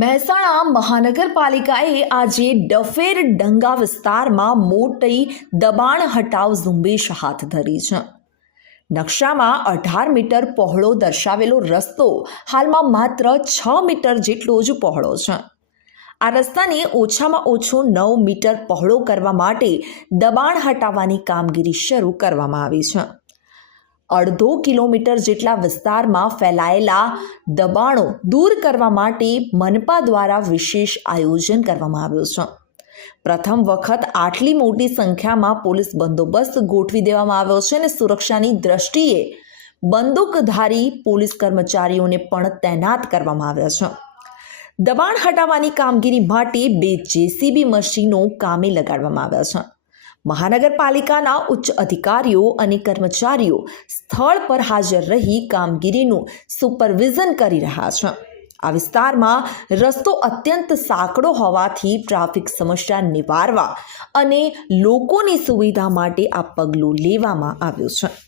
મહેસાણા મહાનગરપાલિકાએ આજે ડફેર ડંગા વિસ્તારમાં મોટી દબાણ હટાવ ઝુંબેશ હાથ ધરી છે. નકશામાં અઢાર મીટર પહોળો દર્શાવેલો રસ્તો હાલમાં માત્ર છ મીટર જેટલો જ પહોળો છે. આ રસ્તાને ઓછામાં ઓછો નવ મીટર પહોળો કરવા માટે દબાણ હટાવવાની કામગીરી શરૂ કરવામાં આવી છે. અડધો કિલોમીટર જેટલા વિસ્તારમાં ફેલાયેલા દબાણો દૂર કરવા માટે મનપા દ્વારા વિશેષ આયોજન કરવામાં આવ્યું છે. પ્રથમ વખત આટલી મોટી સંખ્યામાં પોલીસ બંદોબસ્ત ગોઠવી દેવામાં આવ્યો છે અને સુરક્ષાની દ્રષ્ટિએ બંદૂકધારી પોલીસ કર્મચારીઓને પણ તૈનાત કરવામાં આવ્યા છે. દબાણ હટાવવાની કામગીરી માટે બે જેસીબી મશીનો કામે લગાડવામાં આવ્યા છે. મહાનગરપાલિકાના ઉચ્ચ અધિકારીઓ અને કર્મચારીઓ સ્થળ પર હાજર રહી કામગીરીનું સુપરવિઝન કરી રહ્યા છે. આ વિસ્તારમાં રસ્તો અત્યંત સાંકડો હોવાથી ટ્રાફિક સમસ્યા નિવારવા અને લોકોની સુવિધા માટે આ પગલું લેવામાં આવ્યું છે.